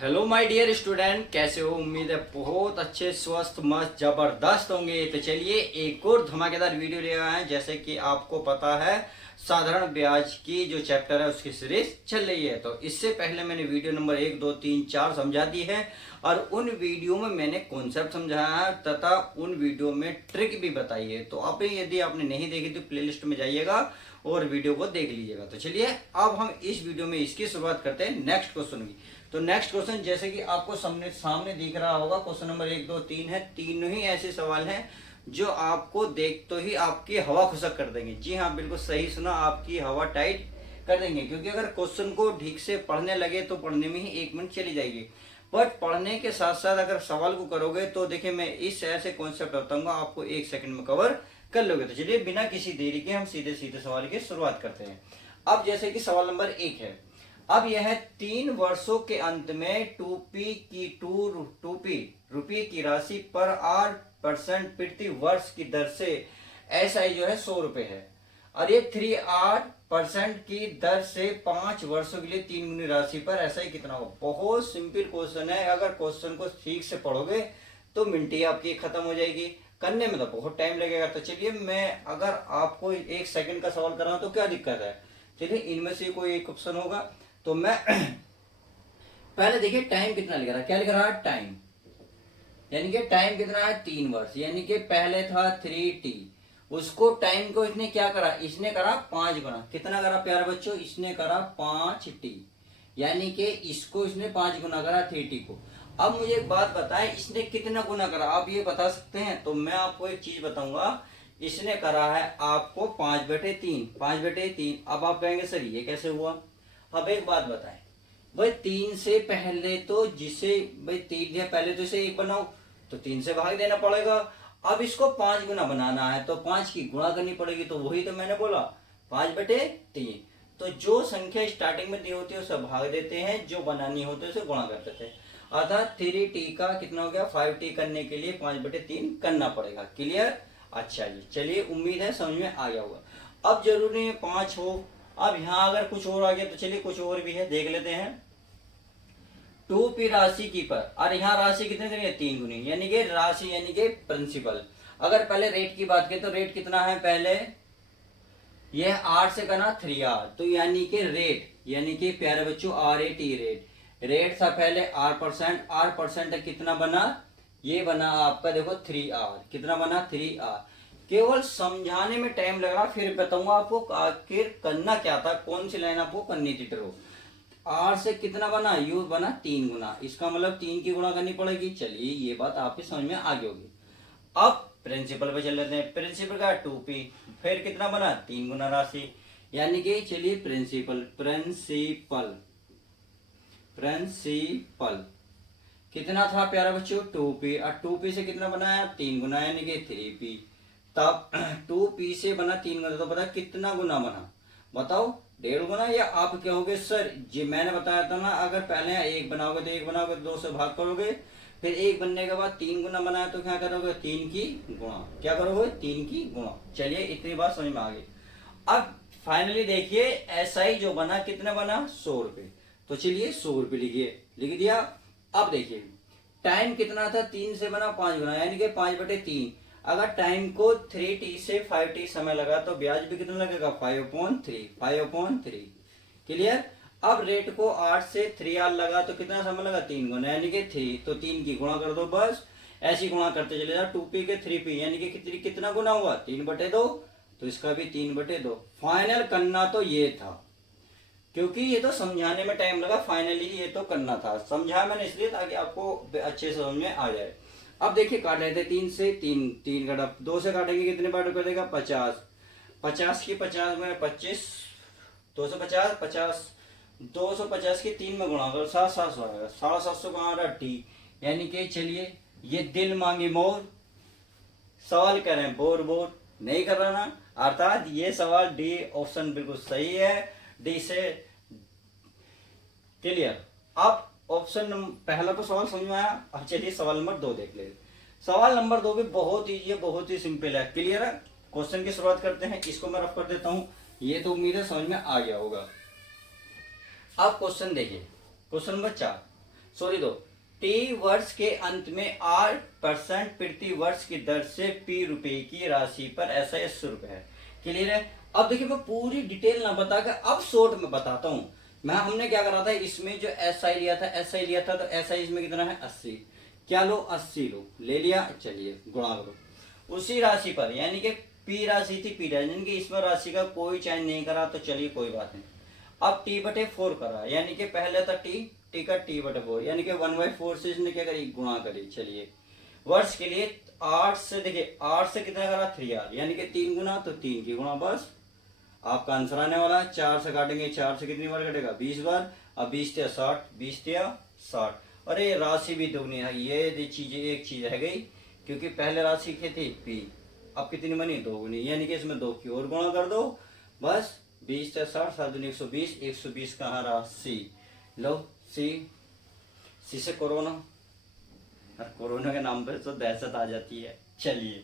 Hello my dear student, कैसे हो? उम्मीद है बहुत अच्छे, स्वस्थ, मस्त, जबरदस्त होंगे। तो चलिए एक और धमाकेदार वीडियो ले आए हैं। जैसे कि आपको पता है, साधारण ब्याज की जो चैप्टर है उसकी सीरीज चल रही है। तो इससे पहले मैंने वीडियो नंबर 1, 2, 3, 4 समझा दी है और उन वीडियो में मैंने कॉन्सेप्ट समझाया है तथा उन वीडियो में ट्रिक भी बताई है। तो आप यदि आपने नहीं देखी तो प्लेलिस्ट में जाइएगा और वीडियो को देख लीजिएगा। तो चलिए अब हम इस वीडियो में इसकी शुरुआत करते हैं नेक्स्ट क्वेश्चन की। तो नेक्स्ट क्वेश्चन जैसे कि आपको सामने दिख रहा होगा, क्वेश्चन नंबर 1, 2, 3 है। तीनों ही ऐसे सवाल हैं जो आपको देख तो ही आपकी हवा खुशक कर देंगे। जी हाँ, बिल्कुल सही सुना, आपकी हवा टाइट कर देंगे। क्योंकि अगर क्वेश्चन को ठीक से पढ़ने लगे तो पढ़ने में ही 1 मिनट चली जाएगी, बट पढ़ने के साथ साथ अगर सवाल को करोगे तो देखिए मैं इस ऐसे कॉन्सेप्ट बताऊंगा, आपको 1 सेकंड में कवर कर लोगे। तो चलिए बिना किसी देरी के हम सीधे सीधे सवाल की शुरुआत करते हैं। अब जैसे कि सवाल नंबर 1 है। अब यह 3 वर्षों के अंत में 2p रुपये की राशि पर 8% प्रति वर्ष की दर से एसआई जो है 100 रुपए है, और ये 3-8% की दर से 5 वर्षों के लिए 3 गुनी राशि पर एसआई कितना हो। बहुत सिंपल क्वेश्चन है। अगर क्वेश्चन को ठीक से पढ़ोगे तो मिनट ही आपकी खत्म हो जाएगी, करने में तो बहुत टाइम लगेगा। तो चलिए मैं अगर आपको 1 सेकंड का सवाल कर रहा हूं तो क्या दिक्कत है। चलिए इनमें से कोई एक ऑप्शन होगा तो मैं पहले देखिए टाइम कितना लिख रहा है। क्या लिख रहा है? टाइम, यानी कि टाइम कितना है? 3 वर्ष। यानी कि पहले था 3t, उसको टाइम को इसने क्या करा? इसने करा 5 गुना। कितना करा प्यारे बच्चों? इसने करा 5t, यानी कि इसको इसने 5 गुना करा 3t को। अब मुझे एक बात बताएं, इसने कितना गुना करा? आप ये बता सकते हैं? तो मैं आपको एक चीज बताऊंगा। इसने करा है आपको 5/3, 5/3। अब आप कहेंगे सर ये कैसे हुआ? अब एक बात बताएं भाई, 3 से पहले तो जिसे भाई 3 है पहले तो इसे 1 बनाओ तो 3 से भाग देना पड़ेगा। अब इसको 5 गुना बनाना है तो 5 की गुणा करनी पड़ेगी। तो वही तो मैंने बोला 5/3। तो जो संख्या स्टार्टिंग में दी होती है उसे भाग देते हैं, जो बनानी होती है उसे गुणा कर देते हैं। अर्थात 3t का कितना हो गया? 5t करने के लिए 5/3 करना पड़ेगा। क्लियर? अच्छा जी, चलिए उम्मीद है समझ में आ गया होगा। अब जरूरी है 5 हो। अब यहाँ अगर कुछ और आ गया तो चलिए कुछ और भी है, देख लेते हैं। 2p राशि की पर, और यहाँ राशि कितने करेंगे? 3 गुनी, यानी कि राशि यानी कि प्रिंसिपल। अगर पहले रेट की बात करें तो रेट कितना है? पहले यह 8 से करना 3r, तो यानी कि रेट, यानी कि प्यारे बच्चों RAT रेट था पहले 8%। कितना बना? ये बना आपका देखो 3r। कितना बना? 3r। केवल समझाने में टाइम लग रहा, फिर बताऊंगा आपको आखिर करना क्या था, कौन सी लाइन आपको करनी थी। ड्रो 8 से कितना बना? यू बना 3 गुना, इसका मतलब 3 की गुणा करनी पड़ेगी। चलिए ये बात आपकी समझ में आ गई होगी। अब प्रिंसिपल पे चल लेते हैं। प्रिंसिपल का 2p, फिर कितना बना? 3 गुना राशि, यानी कि चलिए प्रिंसिपल कितना था प्यारा बच्चों? 2p, और 2p से कितना बनाया? 3 गुना, यानी कि 3p। तब 2p से बना 3 गुना, तो पता कितना गुना बना? बताओ, 1.5 गुना। या आप कहोगे सर जी मैंने बताया था ना, अगर पहले 1 बनाओगे तो 1 बनाओगे, 2 से भाग करोगे, फिर 1 बनने के बाद 3 गुना बनाया तो क्या करोगे? 3 की गुणा। क्या करोगे? 3 की गुणा। चलिए इतनी बात समझ में आ गई। अब फाइनली देखिए एसआई जो बना कितना बना? 100 रुपए। तो चलिए 100 रुपए लिखिए, लिख दिया। अब देखिए टाइम कितना था? 3 से बना 5 गुना, यानी कि 5/3। अगर टाइम को 3t से 5t समय लगा तो ब्याज भी कितना लगेगा? 5/3। क्लियर? अब रेट को 8 से 3r लगा तो कितना समय लगा? 3 गुना, यानी कि 3। तो 3 की गुणा कर दो बस, ऐसी गुणा करते चले जाओ। 2p के 3p, यानी कि कितना गुना हुआ? 3/2। तो इसका भी 3/2। फाइनल करना तो ये था, क्योंकि ये तो समझाने में टाइम लगा, फाइनली ये तो करना था। समझा मैंने इसलिए ताकि आपको अच्छे से समझ में आ जाए। अब देखिए काट लेते 3 से 3 काटा, 2 से काटेंगे कितने बार कर देगा? 50। 50 की 50 में 25, 250, 50, 250 की 3 में गुणा करो, 700 आएगा। 750 का आ रहा टी, यानी कि चलिए ये दिल मांगे मोर, सवाल करें बोर बोर, नहीं कर रहा ना। अर्थात ये सवाल डी ऑप्शन बिल्कुल सही है, डी से। क्लियर? अब ऑप्शन पहला तो सवाल समझ में आया। अब चलिए सवाल नंबर 2 देख ले। सवाल नंबर 2 भी बहुत ईजी है, बहुत ही सिंपल है। क्लियर है? क्वेश्चन की शुरुआत करते हैं। इसको मैं रफ कर देता हूं, ये तो उम्मीद है समझ में आ गया होगा। अब क्वेश्चन देखिए, क्वेश्चन नंबर 4। सॉरी दो, टी वर्ष के अंत में 8% प्रति वर्ष की दर से पी रुपए की राशि पर एसआई शुल्क है। क्लियर है। अब देखिए मैं पूरी डिटेल ना बताकर अब शॉर्ट में बताता हूं। मैं हमने क्या करा था, इसमें जो एसआई लिया था तो एसआई इसमें कितना है 80। क्या लो 80 लो, ले लिया, चलिए गुणा करो उसी राशि पर, यानी कि पी राशि थी, पी राशि यानी कि इसमें राशि का कोई चेंज नहीं करा तो चलिए कोई बात नहीं। अब T/4 करा, यानी कि पहले था टी का T/4, यानी कि 1/4 से इसने क्या करी गुणा करी। चलिए वर्ष के लिए 8 से, देखिए 8 से कितना करा 3R, यानी कि 3 गुना तो 3 की गुणा, बस आपका आंसर आने वाला। 4 से काटेंगे, 4 से कितनी बार कटेगा 20 बार। अब 20 या 60, 20 या 60। अरे राशि भी दुगनी है, ये चीजें एक चीज रह गई, क्योंकि पहले राशि की थी पी, अब कितनी बनी दोगुनी, यानी कि इसमें 2 की और गुणा कर दो, बस 20 से 60, 7 दूनी 120, 120 कहाँ रहा सी, लो सी से कोरोना, और कोरोना के नाम पे तो दहशत आ जाती है। चलिए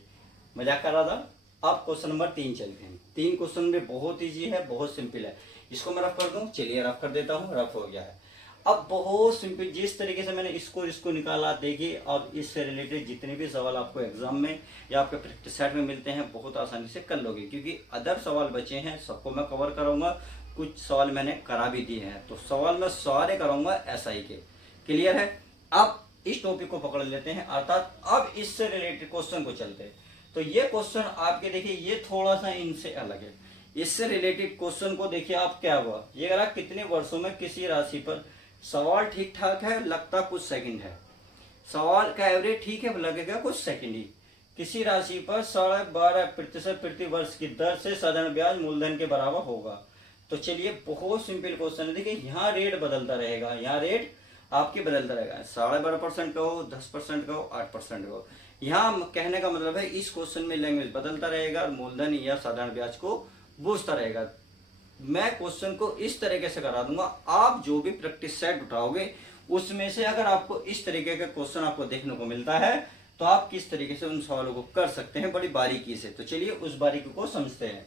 मजाक कर रहा था। अब क्वेश्चन नंबर 3 चलते हैं। 3 क्वेश्चन भी बहुत इजी है, बहुत सिंपल है। इसको मैं रफ कर दूं, चलिए रफ कर देता हूँ, रफ हो गया है। अब बहुत सिंपल, जिस तरीके से मैंने इसको निकाला, देखिए अब इससे रिलेटेड जितने भी सवाल आपको एग्जाम में या आपके प्रैक्टिस सेट में मिलते हैं बहुत आसानी से कर लोगे, क्योंकि अदर सवाल बचे हैं सबको मैं कवर कराऊंगा, कुछ सवाल मैंने करा भी दिए हैं, तो सवाल मैं सारे कराऊंगा एसआई के। क्लियर है। अब इस टॉपिक को पकड़ लेते हैं, अर्थात अब इससे रिलेटेड क्वेश्चन को चलते हैं। तो ये क्वेश्चन आपके देखिए ये थोड़ा सा इनसे अलग है। इससे रिलेटेड क्वेश्चन को देखिए आप, क्या हुआ ये करा, कितने वर्षों में किसी राशि पर, सवाल ठीक ठाक है, लगता कुछ सेकंड है, सवाल का एवरेज ठीक है, लगेगा कुछ सेकंड ही, किसी राशि पर 12.5% प्रति वर्ष की दर से साधारण ब्याज मूलधन के बराबर होगा। तो चलिए बहुत सिंपल क्वेश्चन है। देखिए यहाँ रेट बदलता रहेगा, यहाँ रेट आपके बदलता रहेगा, 12.5% का हो, 10% का हो, 8% का हो। यहाँ कहने का मतलब है इस क्वेश्चन में लैंग्वेज बदलता रहेगा और मूलधन या साधारण ब्याज को बूझता रहेगा। मैं क्वेश्चन को इस तरीके से करा दूंगा, आप जो भी प्रैक्टिस सेट उठाओगे उसमें से अगर आपको इस तरीके का क्वेश्चन आपको देखने को मिलता है तो आप किस तरीके से उन सवालों को कर सकते हैं बड़ी बारीकी से। तो चलिए उस बारीकी को समझते हैं।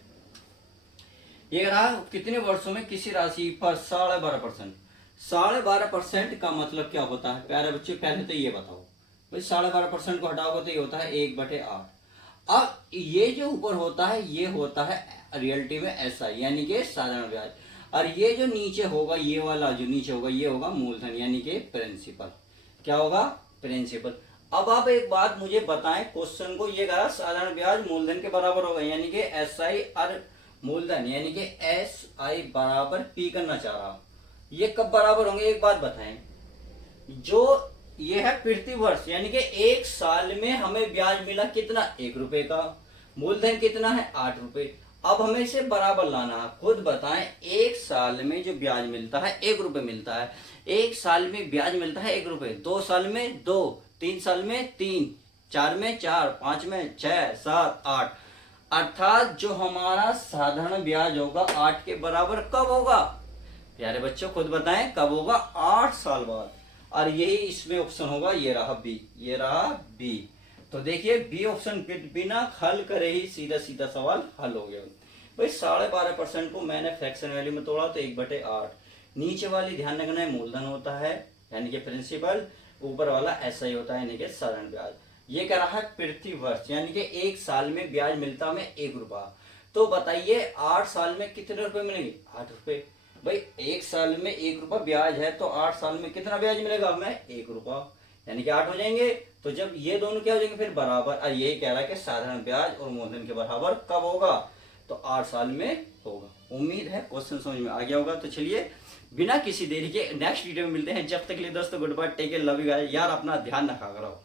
ये रहा, कितने वर्षों में किसी राशि पर 12.5%। 12.5% का मतलब क्या होता है प्यारे बच्चे, पहले तो ये बताओ भाई, 12.5% को हटाओगे तो ये होता है 1/8। अब ये जो ऊपर होता है ये होता है रियलिटी में एसआई, यानी कि साधारण ब्याज, और ये जो नीचे होगा, ये वाला जो नीचे होगा ये होगा मूलधन, यानी कि प्रिंसिपल। क्या होगा, प्रिंसिपल। अब आप एक बात मुझे बताएं, क्वेश्चन को ये कहा साधारण ब्याज मूलधन के बराबर होगा, यानी कि एसआई और मूलधन, यानी कि एसआई बराबर पी करना चाह रहा हूं। ये कब बराबर होंगे एक बात बताएं, जो ये है प्रति वर्ष, यानी कि एक साल में हमें ब्याज मिला कितना, 1 रुपए का, मूलधन कितना है 8 रुपए। अब हमें इसे बराबर लाना है, खुद बताएं, एक साल में जो ब्याज मिलता है 1 रुपए मिलता है, एक साल में ब्याज मिलता है 1 रुपए, 2 साल में 2, 3 साल में 3, 4 में 4, 5 में 6, 7, 8, अर्थात जो हमारा साधारण ब्याज होगा 8 के बराबर कब होगा प्यारे बच्चों, खुद बताएं कब होगा, 8 साल बाद। और यही इसमें ऑप्शन होगा, ये रहा बी, ये रहा बी। तो देखिए बी ऑप्शन बिना हल करे ही सीधा सीधा सवाल हल हो गया भाई। 12.5% को मैंने फ्रैक्शन वैल्यू में तोड़ा तो 1/8। नीचे वाली ध्यान रखना है मूलधन होता है यानी कि प्रिंसिपल, ऊपर वाला एसआई होता है यानी कि साधारण ब्याज। ये कह रहा है प्रति वर्ष, यानी कि एक साल में ब्याज मिलता हमें 1 रुपया। तो बताइए 8 साल में कितने रुपए मिलेंगे, 8 रुपए। भाई एक साल में 1 रुपया ब्याज है तो 8 साल में कितना ब्याज मिलेगा हमें, 1 रुपया, यानी कि 8 हो जाएंगे। तो जब ये दोनों क्या हो जाएंगे फिर बराबर, और यही कह रहा है कि साधारण ब्याज और मूलधन के बराबर कब होगा, तो 8 साल में होगा। उम्मीद है क्वेश्चन समझ में आ गया होगा। तो चलिए बिना किसी देरी के नेक्स्ट वीडियो में मिलते हैं। जब तक के लिए दोस्तों good bye, take care, love you guys. यार अपना ध्यान रखा करो।